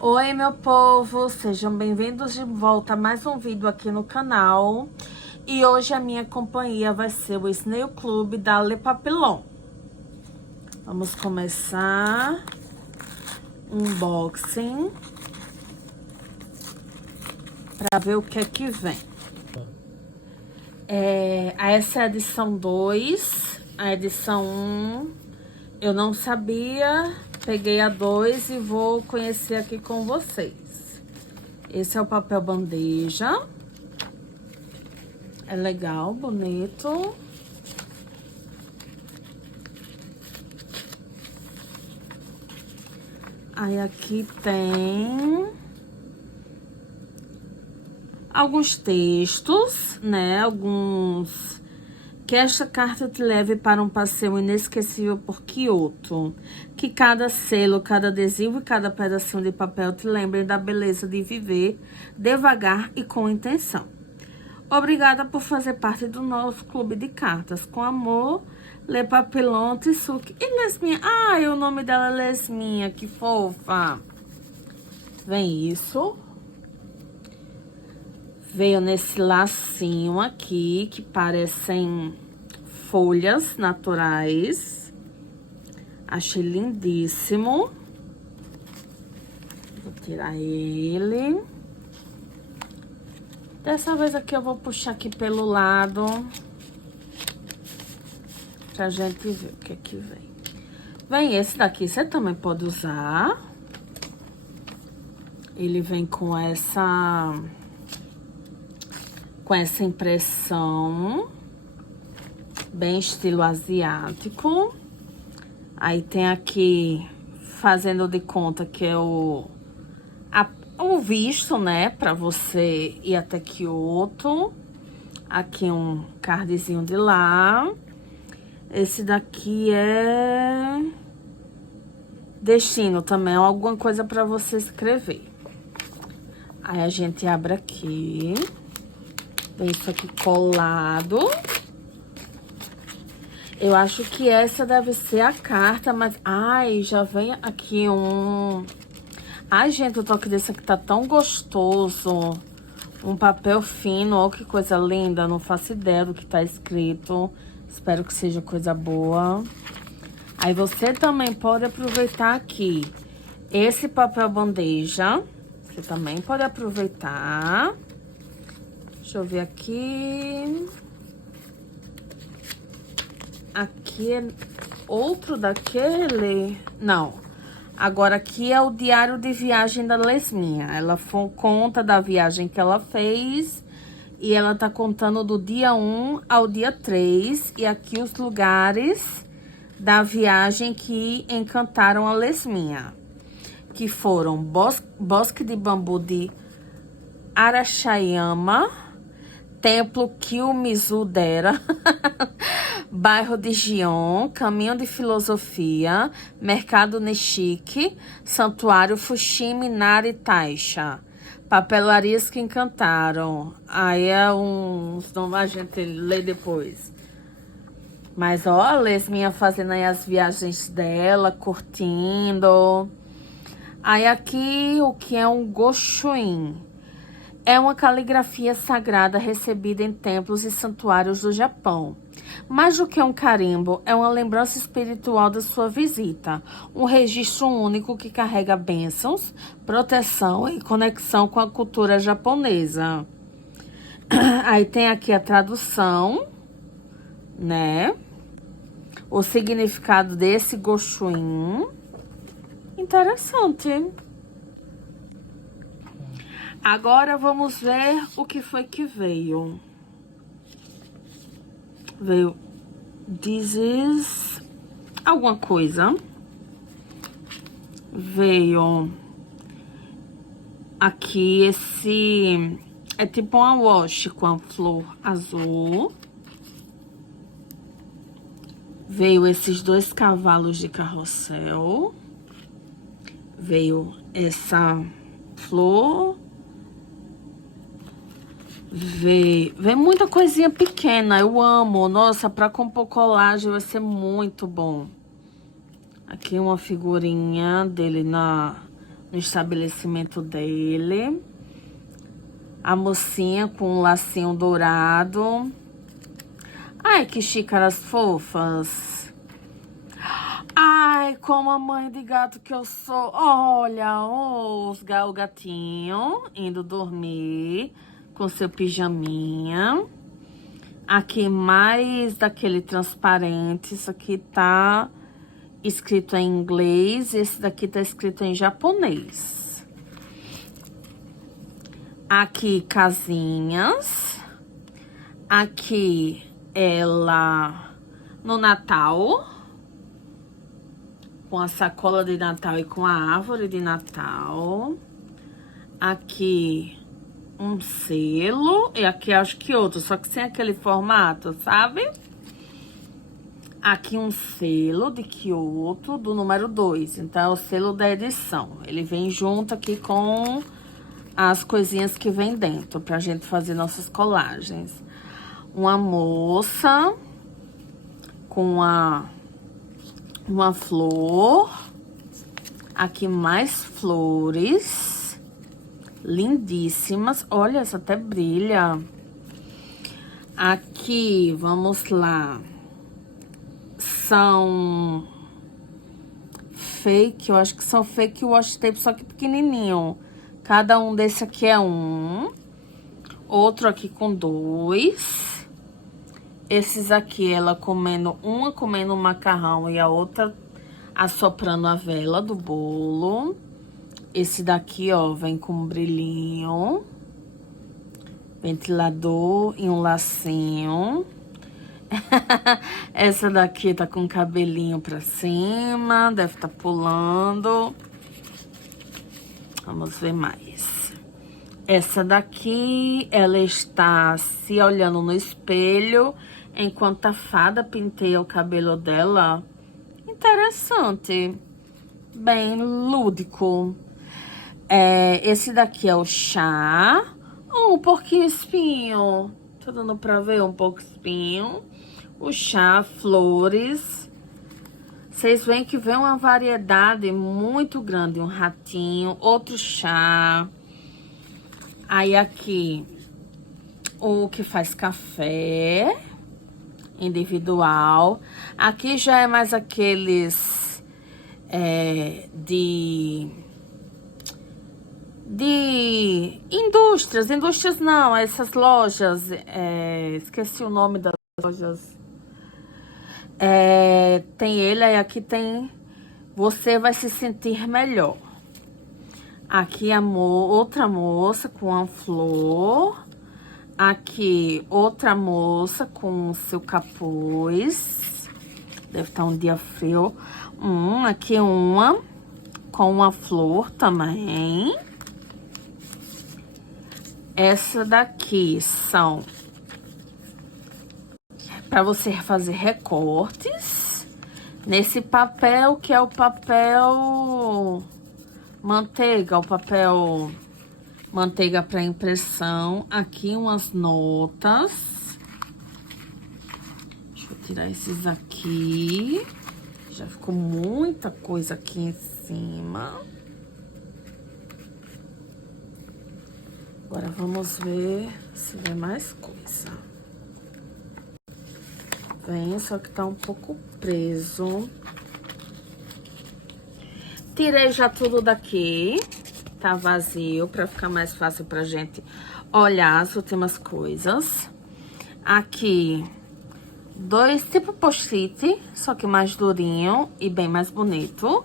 Oi, meu povo, sejam bem-vindos de volta a mais um vídeo aqui no canal. E hoje a minha companhia vai ser o Snail Club da Le Papillon. Vamos começar um unboxing para ver o que é que vem. Essa é a edição 2, a edição 1 eu não sabia, peguei a 2 e vou conhecer aqui com vocês. Esse é o papel bandeja. É legal, bonito. Aí aqui tem alguns textos, né? Que esta carta te leve para um passeio inesquecível por Kyoto. Que cada selo, cada adesivo e cada pedacinho de papel te lembrem da beleza de viver devagar e com intenção. Obrigada por fazer parte do nosso clube de cartas. Com amor, Le Papillon Tsuki e Lesminha. Ah, o nome dela é Lesminha, que fofa. Vem isso. Veio nesse lacinho aqui, que parecem folhas naturais. Achei lindíssimo. Vou tirar ele. Dessa vez aqui eu vou puxar aqui pelo lado. Pra gente ver o que é que vem. Vem esse daqui, você também pode usar. Ele vem com essa impressão, bem estilo asiático. Aí tem aqui, fazendo de conta que é o visto, né, pra você ir até Kyoto. Aqui um cardzinho de lá. Esse daqui é destino também, é alguma coisa pra você escrever. Aí a gente abre aqui. Vem isso aqui colado. Eu acho que essa deve ser a carta, mas... Ai, já vem aqui um... Ai, gente, o toque desse aqui tá tão gostoso. Um papel fino, olha que coisa linda. Não faço ideia do que tá escrito. Espero que seja coisa boa. Aí você também pode aproveitar aqui esse papel bandeja. Você também pode aproveitar. Deixa eu ver aqui. Aqui é outro daquele? Não. Agora aqui é o diário de viagem da Lesminha. Ela conta da viagem que ela fez. E ela tá contando do dia 1 ao dia 3. E aqui os lugares da viagem que encantaram a Lesminha. Que foram Bosque de Bambu de Arashiyama, Templo Kiyomizu-dera, Bairro de Gion, Caminho de Filosofia, Mercado Nishiki, Santuário Fushimi Nari Taisha. Papelarias que encantaram. Aí é uns nomes a gente lê depois. Mas ó, a Lesminha fazendo aí as viagens dela, curtindo. Aí aqui o que é um Goshuin? É uma caligrafia sagrada recebida em templos e santuários do Japão. Mais do que um carimbo, é uma lembrança espiritual da sua visita. Um registro único que carrega bênçãos, proteção e conexão com a cultura japonesa. Aí tem aqui a tradução, né? O significado desse Goshuin. Interessante. Agora vamos ver o que foi que veio. Veio This is alguma coisa. Veio aqui esse... É tipo uma washi com a flor azul. Veio esses 2 cavalos de carrossel. Veio essa flor. Vem muita coisinha pequena, eu amo. Nossa, pra compor colagem vai ser muito bom. Aqui uma figurinha dele no estabelecimento dele. A mocinha com um lacinho dourado. Ai, que xícaras fofas. Ai, como a mãe de gato que eu sou. Olha, o gatinho indo dormir com seu pijaminha. Aqui mais daquele transparente. Isso aqui tá escrito em inglês. Esse daqui tá escrito em japonês. Aqui casinhas. Aqui ela no Natal. Com a sacola de Natal e com a árvore de Natal. Aqui um selo. E aqui acho que outro, só que sem aquele formato, sabe? Aqui um selo de Kyoto do número 2. Então, é o selo da edição. Ele vem junto aqui com as coisinhas que vem dentro, pra gente fazer nossas colagens. Uma moça com uma flor. Aqui mais flores. Lindíssimas. Olha, essa até brilha. Aqui, vamos lá. São fake, eu acho que são fake washi tape, só que pequenininho. Cada um desse aqui é um. Outro aqui com 2. Esses aqui, ela comendo, uma comendo um macarrão e a outra assoprando a vela do bolo. Esse daqui, ó, vem com um brilhinho, ventilador e um lacinho. Essa daqui tá com o cabelinho pra cima, deve tá pulando. Vamos ver mais. Essa daqui, ela está se olhando no espelho enquanto a fada penteia o cabelo dela. Interessante. Bem lúdico. Esse daqui é o chá. Um porquinho espinho. Tá dando pra ver um pouco espinho. O chá, flores. Vocês veem que vem uma variedade muito grande. Um ratinho, outro chá. Aí aqui, o que faz café individual. Aqui já é mais aqueles de indústrias. Indústrias não, essas lojas. Esqueci o nome das lojas. Tem ele, aí aqui tem Você Vai Se Sentir Melhor. Aqui outra moça com uma flor. Aqui outra moça com seu capuz. Deve estar um dia frio. Aqui uma com uma flor também. Essa daqui são para você fazer recortes nesse papel, que é o papel manteiga, o papel manteiga para impressão. Aqui umas notas. Deixa eu tirar esses aqui. Já ficou muita coisa aqui em cima. Agora vamos ver se vem mais coisa. Vem, só que tá um pouco preso. Tirei já tudo daqui. Tá vazio, pra ficar mais fácil pra gente olhar as últimas coisas. Aqui, 2 tipo post-it, só que mais durinho e bem mais bonito.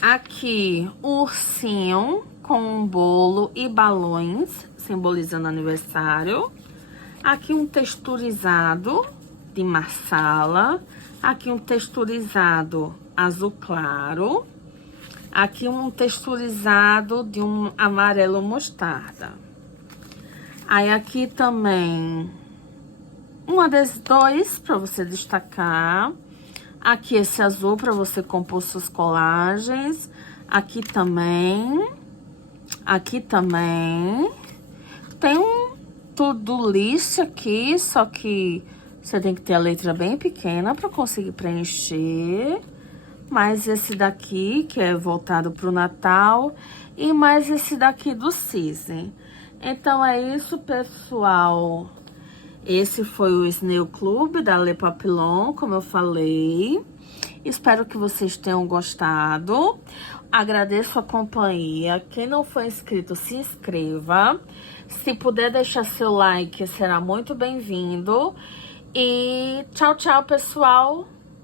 Aqui, um ursinho com um bolo e balões, simbolizando aniversário. Aqui um texturizado de marsala. Aqui um texturizado azul claro. Aqui um texturizado de um amarelo mostarda. Aí aqui também uma desses 2 para você destacar. Aqui esse azul para você compor suas colagens. Aqui também. Aqui também. Tem um to-do list aqui, só que você tem que ter a letra bem pequena para conseguir preencher. mais esse daqui, que é voltado para o Natal, e mais esse daqui do Cisne. Então é isso, pessoal. Esse foi o Snail Club da Le Papillon, como eu falei. Espero que vocês tenham gostado. Agradeço a companhia. Quem não for inscrito, se inscreva. Se puder deixar seu like, será muito bem-vindo. E tchau, tchau, pessoal!